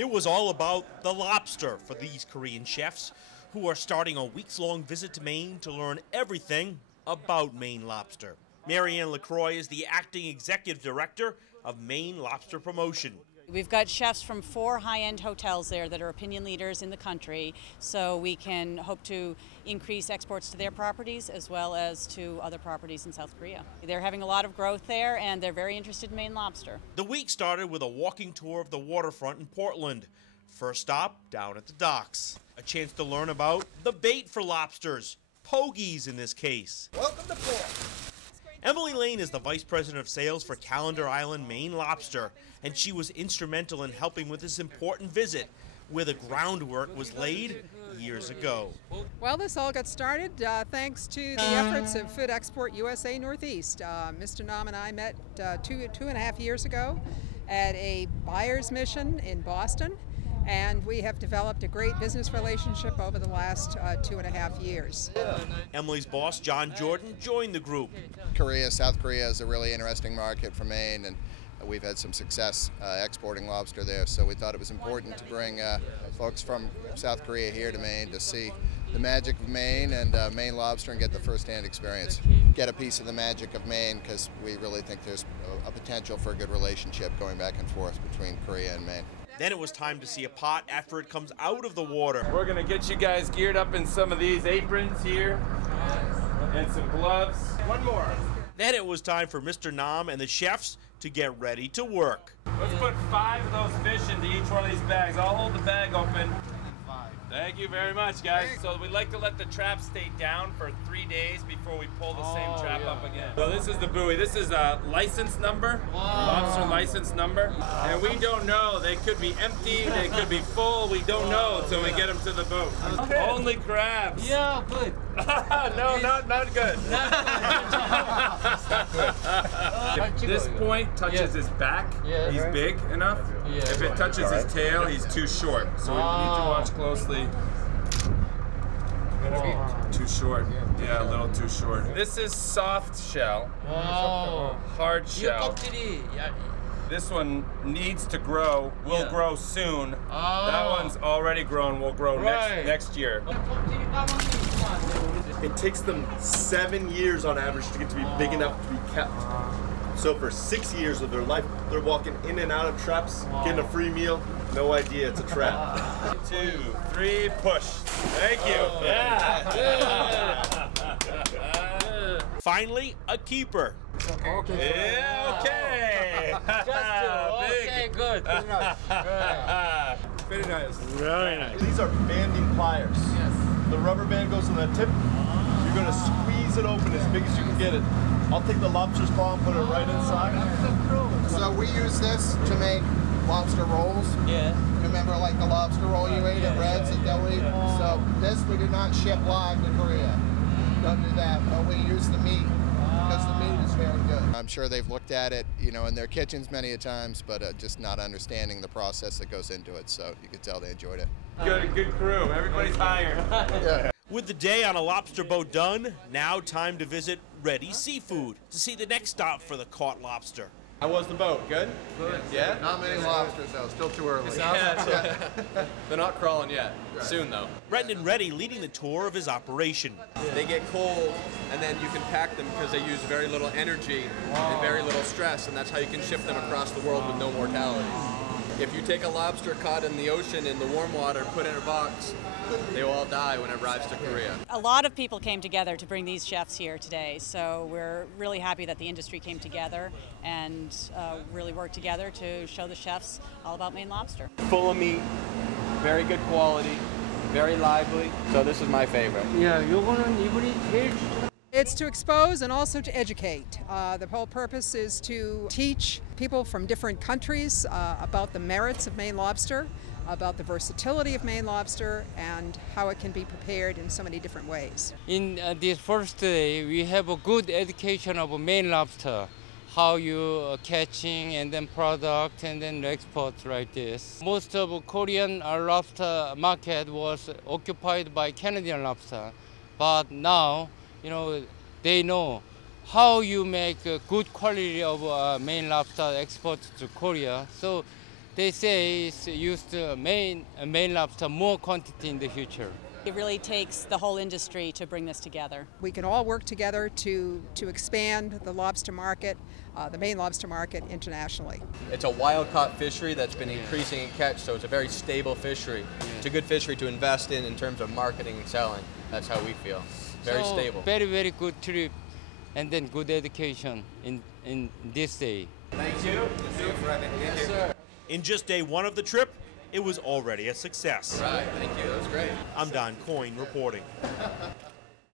It was all about the lobster for these Korean chefs who are starting a weeks-long visit to Maine to learn everything about Maine lobster. Marianne LaCroix is the acting executive director of Maine Lobster Promotion. We've got chefs from 4 high-end hotels there that are opinion leaders in the country, so we can hope to increase exports to their properties as well as to other properties in South Korea. They're having a lot of growth there, and they're very interested in Maine lobster. The week started with a walking tour of the waterfront in Portland. First stop, down at the docks. A chance to learn about the bait for lobsters, pogies in this case. Welcome to port. Emily Lane is the Vice President of Sales for Calendar Island Maine Lobster, and she was instrumental in helping with this important visit, where the groundwork was laid years ago. Well, this all got started thanks to the efforts of Food Export USA Northeast. Mr. Nam and I met two and a half years ago at a buyer's mission in Boston, and we have developed a great business relationship over the last 2.5 years. Emily's boss, John Jordan, joined the group. South Korea is a really interesting market for Maine, and we've had some success exporting lobster there, so we thought it was important to bring folks from South Korea here to Maine to see the magic of Maine and Maine lobster and get the first-hand experience. Get a piece of the magic of Maine, because we really think there's a potential for a good relationship going back and forth between Korea and Maine. Then it was time to see a pot after it comes out of the water. We're gonna get you guys geared up in some of these aprons here and some gloves. One more. Then it was time for Mr. Nam and the chefs to get ready to work. Let's put 5 of those fish into each one of these bags. I'll hold the bag open. Thank you very much, guys. So we like to let the trap stay down for 3 days before we pull the same trap up again. So this is the buoy. This is a license number, lobster license number. And we don't know. They could be empty, they could be full. We don't know until we get them to the boat. Okay. Only crabs. Yeah, good. No, not good. This point touches his back. He's big enough. If it touches his tail, he's too short. So we need to watch closely. Too short. Yeah, a little too short. This is soft shell. Hard shell. This one needs to grow, will grow soon. That one's already grown, will grow next year. It takes them 7 years on average to get to be big enough to be kept. So for 6 years of their life, they're walking in and out of traps, getting a free meal, no idea it's a trap. 2, 3, push. Thank you. Yeah. Finally, a keeper. Yeah, okay. Okay, good. Very nice. Very nice. These are banding pliers. Yes. The rubber band goes on the tip. You're gonna squeeze it open as big as you can get it. I'll take the lobster's claw and put it right inside. So we use this to make lobster rolls. Yeah. Remember, like the lobster roll you ate at Red's at Deli? So this we do not ship live to Korea. Don't do that, but we use the meat, because the meat is very good. I'm sure they've looked at it, in their kitchens many a times, but just not understanding the process that goes into it, so you could tell they enjoyed it. Good crew. Everybody's hired. Yeah. With the day on a lobster boat done, now time to visit Ready Seafood to see the next stop for the caught lobster. How was the boat? Good? Good. Yeah? Not many lobsters, though. Still too early. They're not crawling yet. Soon, though. Brendan Reddy leading the tour of his operation. They get cold, and then you can pack them because they use very little energy and very little stress, and that's how you can ship them across the world with no mortality. If you take a lobster caught in the ocean in the warm water, put it in a box, they will all die when it arrives to Korea. A lot of people came together to bring these chefs here today, so we're really happy that the industry came together and really worked together to show the chefs all about Maine lobster. Full of meat, very good quality, very lively, so this is my favorite. Yeah, 요거는 이분이 제일 It's to expose and also to educate. The whole purpose is to teach people from different countries about the merits of Maine lobster, about the versatility of Maine lobster, and how it can be prepared in so many different ways. In this first day, we have a good education of Maine lobster, how you catching and then product and then export like this. Most of Korean lobster market was occupied by Canadian lobster, but now, they know how you make a good quality of Maine lobster export to Korea. So They say it's used Maine lobster more quantity in the future. It really takes the whole industry to bring this together. We can all work together to expand the lobster market, the Maine lobster market internationally. It's a wild-caught fishery that's been increasing in catch, so it's a very stable fishery. It's a good fishery to invest in terms of marketing and selling. That's how we feel. Very So, stable. Very, very good trip, and then good education in this day. Thank you. Yes, sir. In just day one of the trip, it was already a success. Right, thank you. That was great. I'm Don Coyne reporting.